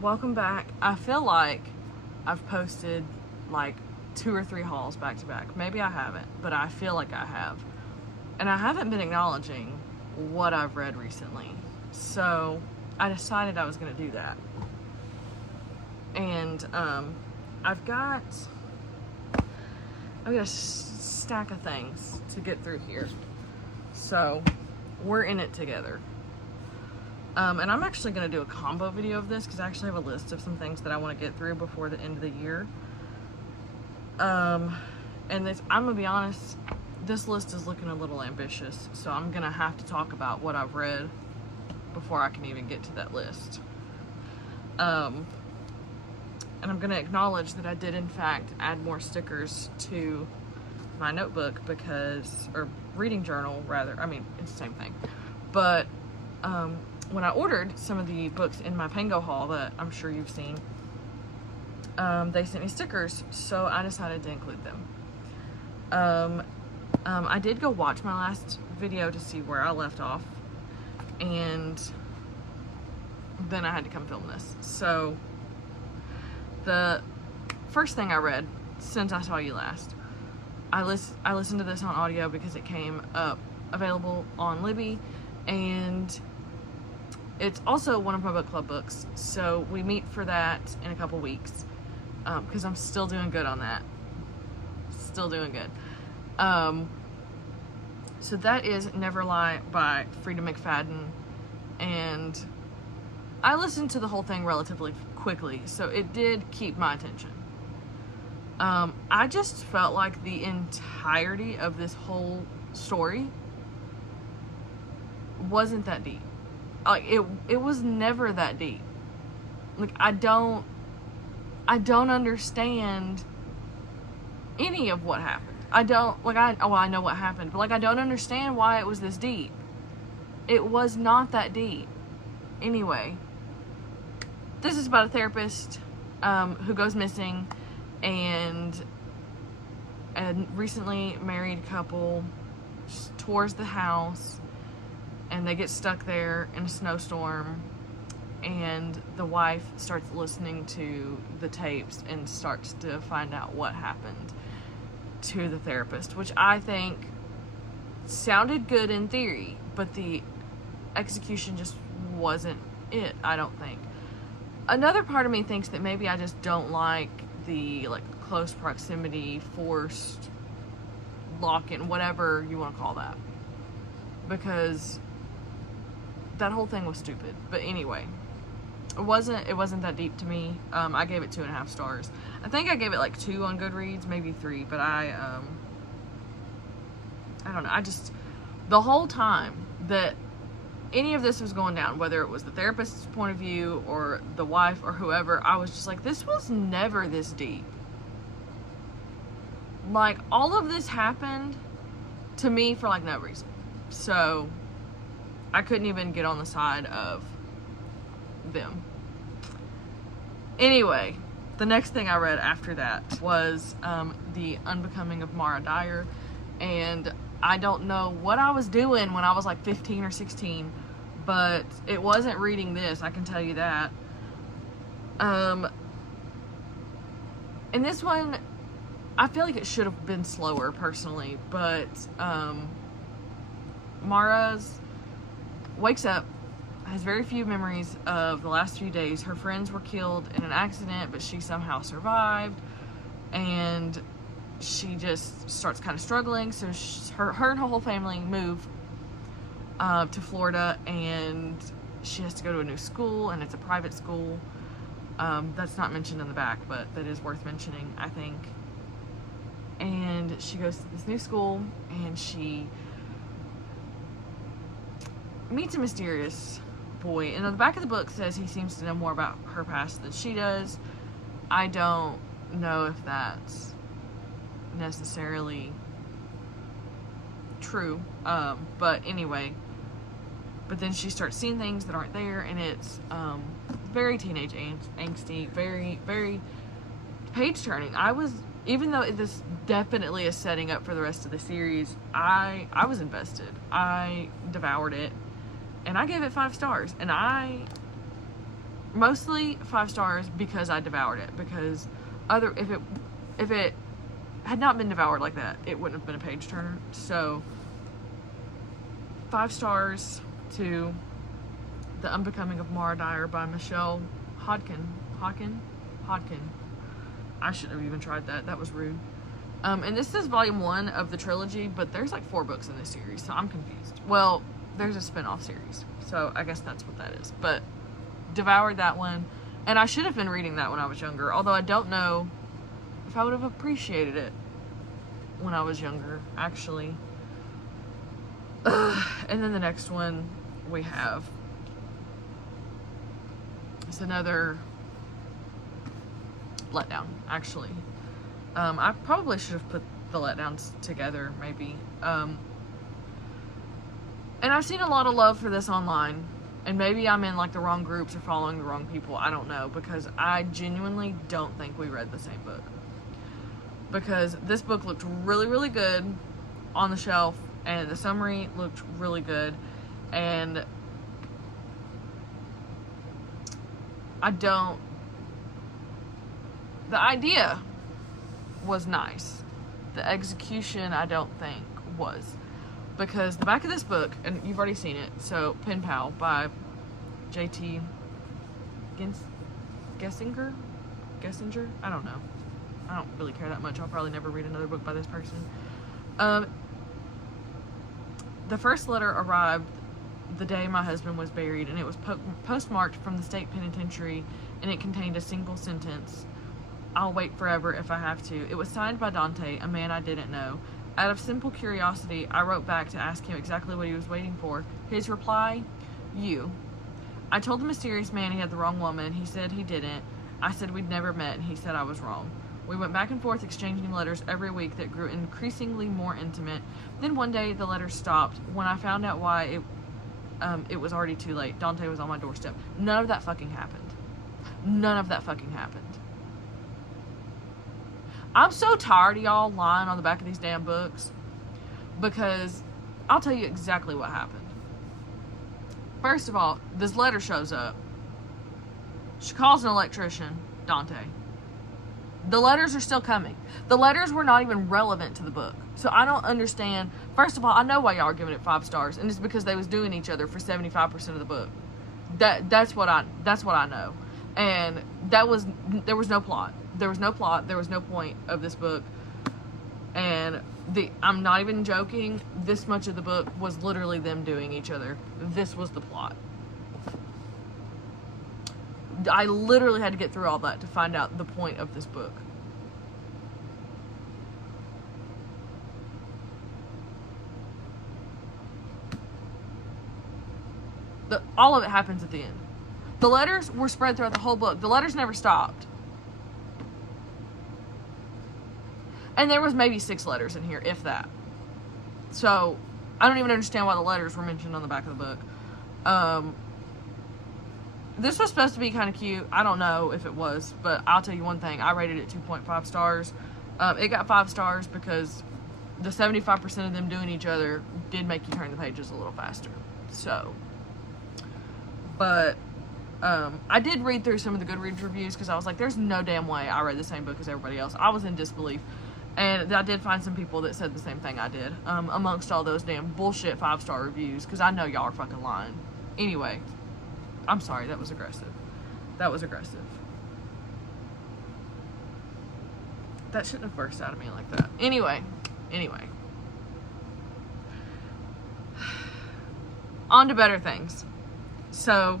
welcome back. I feel like I've posted like 2 or 3 hauls back to back. Maybe I haven't, but I feel like I have. And I haven't been acknowledging what I've read recently. So I decided I was going to do that. And I've got a stack of things to get through here. So we're in it together. And I'm actually going to do a combo video of this because I actually have a list of some things that I want to get through before the end of the year. And I'm going to be honest, this list is looking a little ambitious, so I'm going to have to talk about what I've read before I can even get to that list. And I'm going to acknowledge that I did in fact add more stickers to my notebook or reading journal rather. I mean, it's the same thing. But when I ordered some of the books in my Pango haul that I'm sure you've seen, they sent me stickers, so I decided to include them. I did go watch my last video to see where I left off, and then I had to come film this. So the first thing I read since I saw you last, I listened to this on audio because it came up available on Libby, and it's also one of my book club books, so we meet for that in a couple weeks, because I'm still doing good on that. Still doing good. So that is Never Lie by Frida McFadden, and I listened to the whole thing relatively quickly, so it did keep my attention. I just felt like the entirety of this whole story wasn't that deep. Like, it was never that deep. Like, I don't understand any of what happened. I know what happened, but like, I don't understand why it was this deep. It was not that deep. Anyway, this is about a therapist who goes missing, and a recently married couple tours the house, and they get stuck there in a snowstorm, and the wife starts listening to the tapes and starts to find out what happened to the therapist, which I think sounded good in theory, but the execution just wasn't it, I don't think. Another part of me thinks that maybe I just don't like the close proximity, forced lock-in, whatever you want to call that, because that whole thing was stupid. But anyway, it wasn't that deep to me. I gave it 2.5 stars. I think I gave it 2 on Goodreads, maybe 3, but I don't know. The whole time that any of this was going down, whether it was the therapist's point of view or the wife or whoever, I was just like, this was never this deep. Like, all of this happened to me for no reason. So I couldn't even get on the side of them. Anyway, the next thing I read after that was The Unbecoming of Mara Dyer, and I don't know what I was doing when I was 15 or 16, but it wasn't reading this, I can tell you that. And this one, I feel like it should have been slower personally, but Mara's wakes up, has very few memories of the last few days. Her friends were killed in an accident, but she somehow survived, and she just starts kind of struggling. So her and her whole family move to Florida, and she has to go to a new school, and it's a private school. That's not mentioned in the back, but that is worth mentioning, I think. And she goes to this new school, and she meets a mysterious boy, and on the back of the book says he seems to know more about her past than she does. I don't know if that's necessarily true, but anyway, but then she starts seeing things that aren't there, and it's very teenage angsty, very, very page turning. Even though this definitely is setting up for the rest of the series, I was invested. I devoured it, and I gave it 5 stars, and I mostly 5 stars because I devoured it. Because if it had not been devoured like that, it wouldn't have been a page turner. So 5 stars to The Unbecoming of Mara Dyer by Michelle Hodkin. I shouldn't have even tried that. That was rude. And this is volume 1 of the trilogy, but there's like 4 books in this series, so I'm confused. Well, there's a spin-off series, so I guess that's what that is. But devoured that one, and I should have been reading that when I was younger, although I don't know if I would have appreciated it when I was younger, actually. And then the next one we have, it's another letdown, actually. I probably should have put the letdowns together, maybe. And I've seen a lot of love for this online, and maybe I'm in like the wrong groups or following the wrong people, I don't know, because I genuinely don't think we read the same book. Because this book looked really, really good on the shelf, and the summary looked really good, and the idea was nice. The execution, I don't think, was. Because the back of this book, and you've already seen it, so Pen Pal by J.T. Gessinger? I don't know. I don't really care that much. I'll probably never read another book by this person. The first letter arrived the day my husband was buried, and it was postmarked from the state penitentiary, and it contained a single sentence: "I'll wait forever if I have to." It was signed by Dante, a man I didn't know. Out of simple curiosity, I wrote back to ask him exactly what he was waiting for. His reply: "You." I told the mysterious man he had the wrong woman. He said he didn't. I said we'd never met, and he said I was wrong. We went back and forth exchanging letters every week that grew increasingly more intimate. Then one day the letters stopped. When I found out why, it was already too late. Dante was on my doorstep. None of that fucking happened. None of that fucking happened. I'm so tired of y'all lying on the back of these damn books, because I'll tell you exactly what happened. First of all, this letter shows up. She calls an electrician, Dante. The letters are still coming. The letters were not even relevant to the book. So I don't understand. First of all, I know why y'all are giving it 5 stars, and it's because they was doing each other for 75% of the book. That's what I know. And there was no plot. There was no plot. There was no point of this book. And I'm not even joking. This much of the book was literally them doing each other. This was the plot. I literally had to get through all that to find out the point of this book. All of it happens at the end. The letters were spread throughout the whole book. The letters never stopped. And there was maybe 6 letters in here, if that. So, I don't even understand why the letters were mentioned on the back of the book. This was supposed to be kind of cute. I don't know if it was, but I'll tell you one thing. I rated it 2.5 stars. It got 5 stars because the 75% of them doing each other did make you turn the pages a little faster. So, but I did read through some of the Goodreads reviews because I was like, there's no damn way I read the same book as everybody else. I was in disbelief. And I did find some people that said the same thing I did, amongst all those damn bullshit 5-star reviews, because I know y'all are fucking lying. Anyway, I'm sorry, that was aggressive. That was aggressive. That shouldn't have burst out of me like that. Anyway. On to better things. So,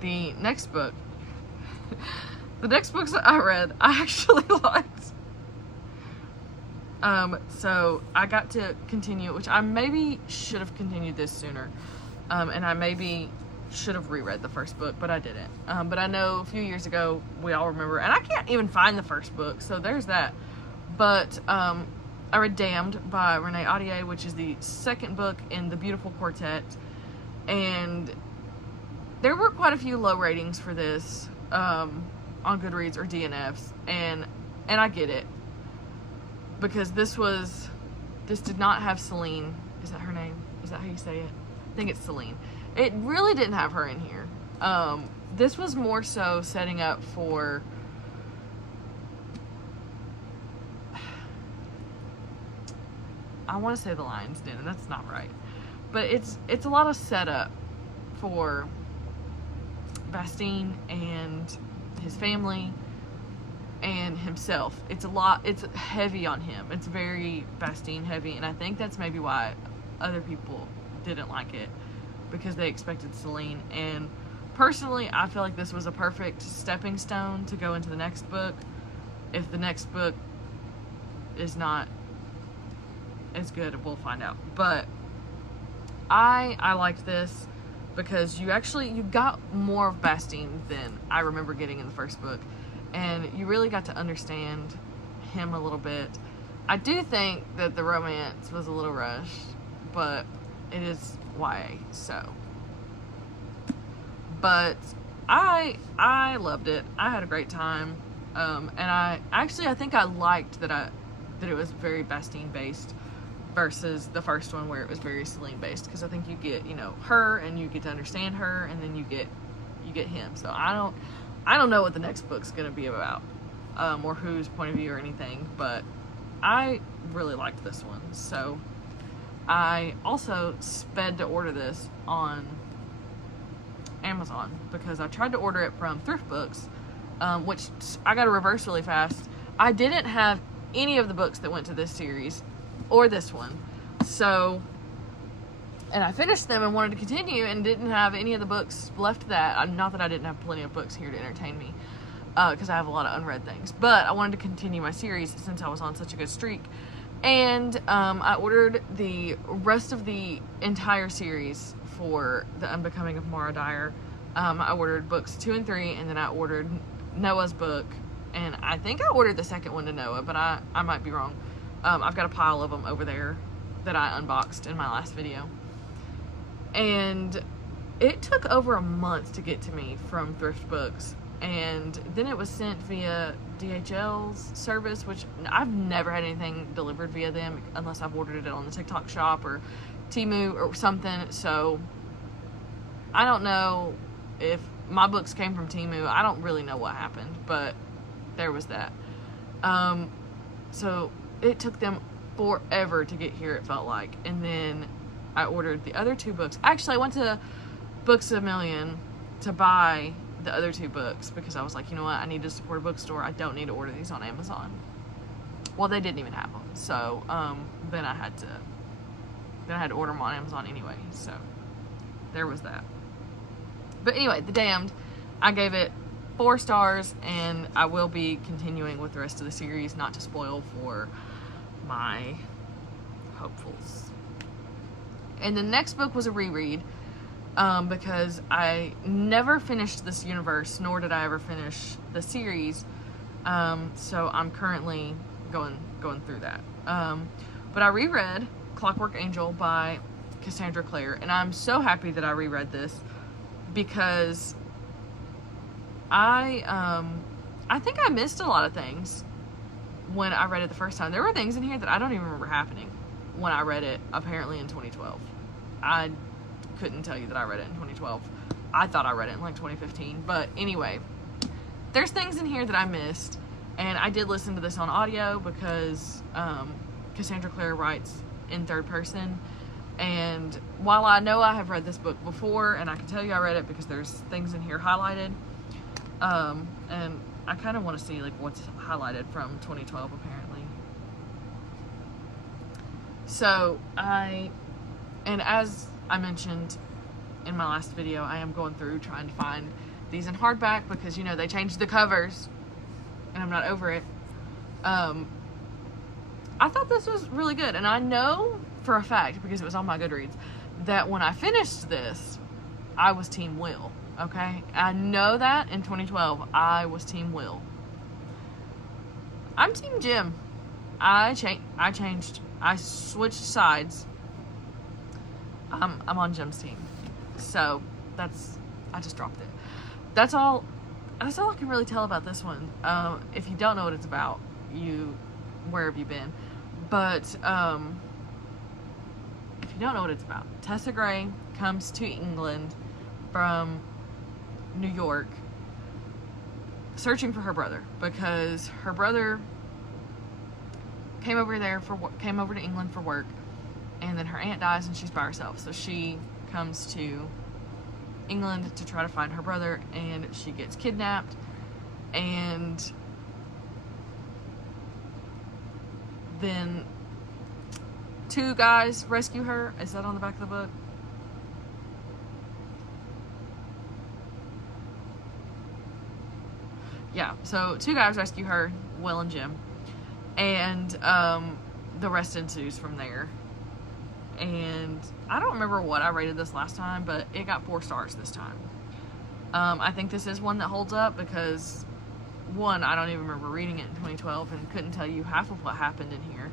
the next book. The next books that I read, I actually liked. So I got to continue, which I maybe should have continued this sooner. And I maybe should have reread the first book, but I didn't. But I know a few years ago, we all remember, and I can't even find the first book, so there's that. But I read Damned by Renee Audier, which is the second book in the Beautiful Quartet. And there were quite a few low ratings for this on Goodreads or DNFs, and I get it, because this did not have Celine. Is that her name? Is that how you say it? I think it's Celine. It really didn't have her in here. This was more so setting up for I want to say the Lion's Den, and that's not right. But it's a lot of setup for Bastien and his family and himself. It's heavy on him. It's very Bastien heavy, and I think that's maybe why other people didn't like it, because they expected Celine. And personally, I feel like this was a perfect stepping stone to go into the next book. If the next book is not as good, we'll find out. But I liked this because you got more of Bastien than I remember getting in the first book, and you really got to understand him a little bit. I do think that the romance was a little rushed, but it is YA, so. But I loved it. I had a great time, and I think I liked that it was very Bastien based versus the first one where it was very Celine based, because I think you get, her, and you get to understand her, and then you get him. So I don't know what the next book's gonna be about, or whose point of view or anything, but I really liked this one. So I also sped to order this on Amazon, because I tried to order it from Thrift Books, which I got to reverse really fast. I didn't have any of the books that went to this series or this one, so, and I finished them and wanted to continue and didn't have any of the books left. Not that I didn't have plenty of books here to entertain me, because I have a lot of unread things, but I wanted to continue my series since I was on such a good streak. And I ordered the rest of the entire series for The Unbecoming of Mara Dyer. I ordered books 2 and 3, and then I ordered Noah's book, and I think I ordered the second one to Noah, but I might be wrong. I've got a pile of them over there that I unboxed in my last video. And it took over a month to get to me from Thrift Books, and then it was sent via DHL's service, which I've never had anything delivered via them unless I've ordered it on the TikTok shop or Temu or something. So I don't know if my books came from Temu. I don't really know what happened, but there was that. So it took them forever to get here, it felt like. And then I ordered the other 2 books. Actually, I went to Books A Million to buy the other 2 books, because I was like, you know what, I need to support a bookstore. I don't need to order these on Amazon. Well, they didn't even have them, so then I had to order them on Amazon anyway. So there was that. But anyway, The Damned, I gave it 4 stars, and I will be continuing with the rest of the series, not to spoil for my hopefuls. And the next book was a reread, because I never finished this universe, nor did I ever finish the series. So I'm currently going through that. But I reread Clockwork Angel by Cassandra Clare, and I'm so happy that I reread this, because I think I missed a lot of things when I read it the first time. There were things in here that I don't even remember happening when I read it, apparently in 2012. I couldn't tell you that I read it in 2012. I thought I read it in like 2015. But anyway, there's things in here that I missed, and I did listen to this on audio because Cassandra Clare writes in third person. And while I know I have read this book before, and I can tell you I read it because there's things in here highlighted, and I kind of want to see like what's highlighted from 2012 apparently. So and as I mentioned in my last video, I am going through trying to find these in hardback, because they changed the covers and I'm not over it. I thought this was really good, and I know for a fact, because it was on my Goodreads, that when I finished this, I was Team Will. Okay, I know that in 2012 I was Team Will. I'm Team Jim. I changed. I switched sides. I'm on Jim's team. So I just dropped it. That's all I can really tell about this one. If you don't know what it's about, where have you been? But if you don't know what it's about, Tessa Gray comes to England from New York searching for her brother, because her brother came over to England for work, and then her aunt dies and she's by herself. So she comes to England to try to find her brother, and she gets kidnapped, and then 2 guys rescue her. Is that on the back of the book? Yeah, so 2 guys rescue her, Will and Jim, and the rest ensues from there. And I don't remember what I rated this last time, but it got 4 stars this time. I think this is one that holds up because, one, I don't even remember reading it in 2012 and couldn't tell you half of what happened in here.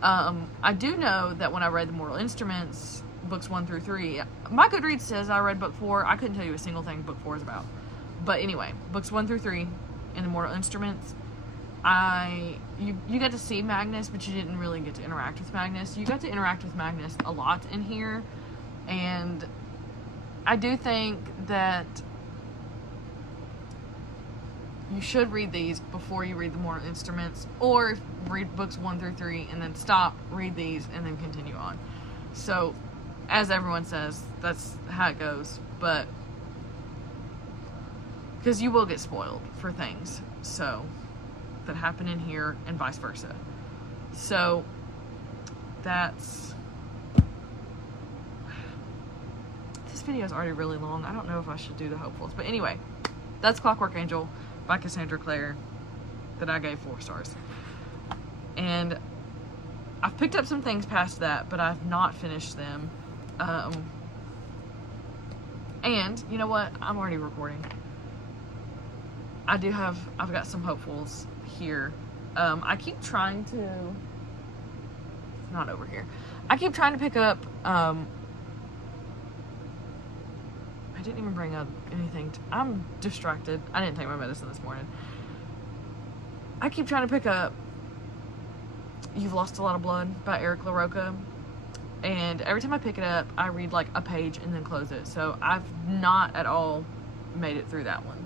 I do know that when I read The Mortal Instruments, books 1 through 3, my Goodreads says I read book 4. I couldn't tell you a single thing book 4 is about. But anyway, books 1 through 3 in The Mortal Instruments, you got to see Magnus, but you didn't really get to interact with Magnus. You got to interact with Magnus a lot in here, and I do think that you should read these before you read The Mortal Instruments, or read books 1 through 3 and then stop, read these, and then continue on. So, as everyone says, that's how it goes, but because you will get spoiled for things that happen in here, and vice versa. So that's, this video is already really long. I don't know if I should do the hopefuls, but anyway, that's Clockwork Angel by Cassandra Clare that I gave 4 stars. And I've picked up some things past that, but I've not finished them. And you know what? I'm already recording. I've got some hopefuls here. I keep trying to, not over here. I keep trying to pick up, I didn't even bring up anything. I'm distracted. I didn't take my medicine this morning. I keep trying to pick up You've Lost a Lot of Blood by Eric LaRocca. And every time I pick it up, I read like a page and then close it. So I've not at all made it through that one.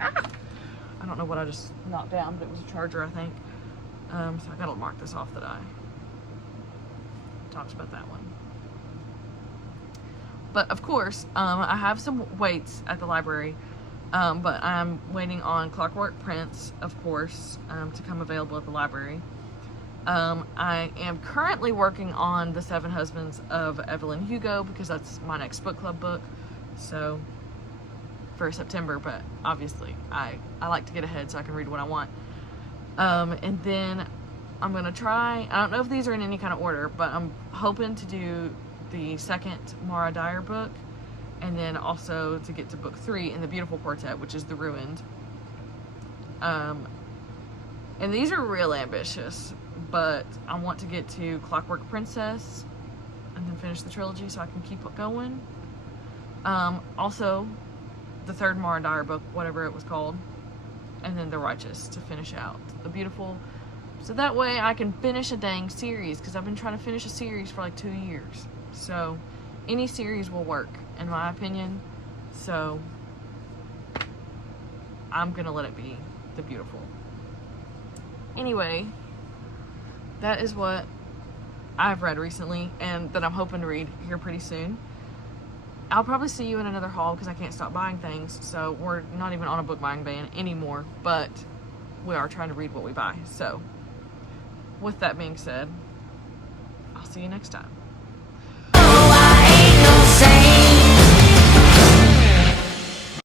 I don't know what I just knocked down, but it was a charger, I think. So I gotta mark this off that I talked about that one. But of course, I have some waits at the library, but I'm waiting on Clockwork Prince, of course, to come available at the library. I am currently working on The 7 Husbands of Evelyn Hugo, because that's my next book club book. So for September, but obviously I like to get ahead so I can read what I want. And then I'm gonna try, I don't know if these are in any kind of order, but I'm hoping to do the second Mara Dyer book, and then also to get to book 3 in the Beautiful Quartet, which is The Ruined. And these are real ambitious, but I want to get to Clockwork Princess and then finish the trilogy so I can keep it going. Also, the 3rd Mara Dyer book, whatever it was called, and then The Righteous to finish out The Beautiful, so that way I can finish a dang series, because I've been trying to finish a series for like 2 years. So any series will work, in my opinion, so I'm gonna let it be The Beautiful. Anyway, that is what I've read recently, and that I'm hoping to read here pretty soon. I'll probably see you in another haul because I can't stop buying things, so we're not even on a book buying ban anymore, but we are trying to read what we buy. So with that being said, I'll see you next time.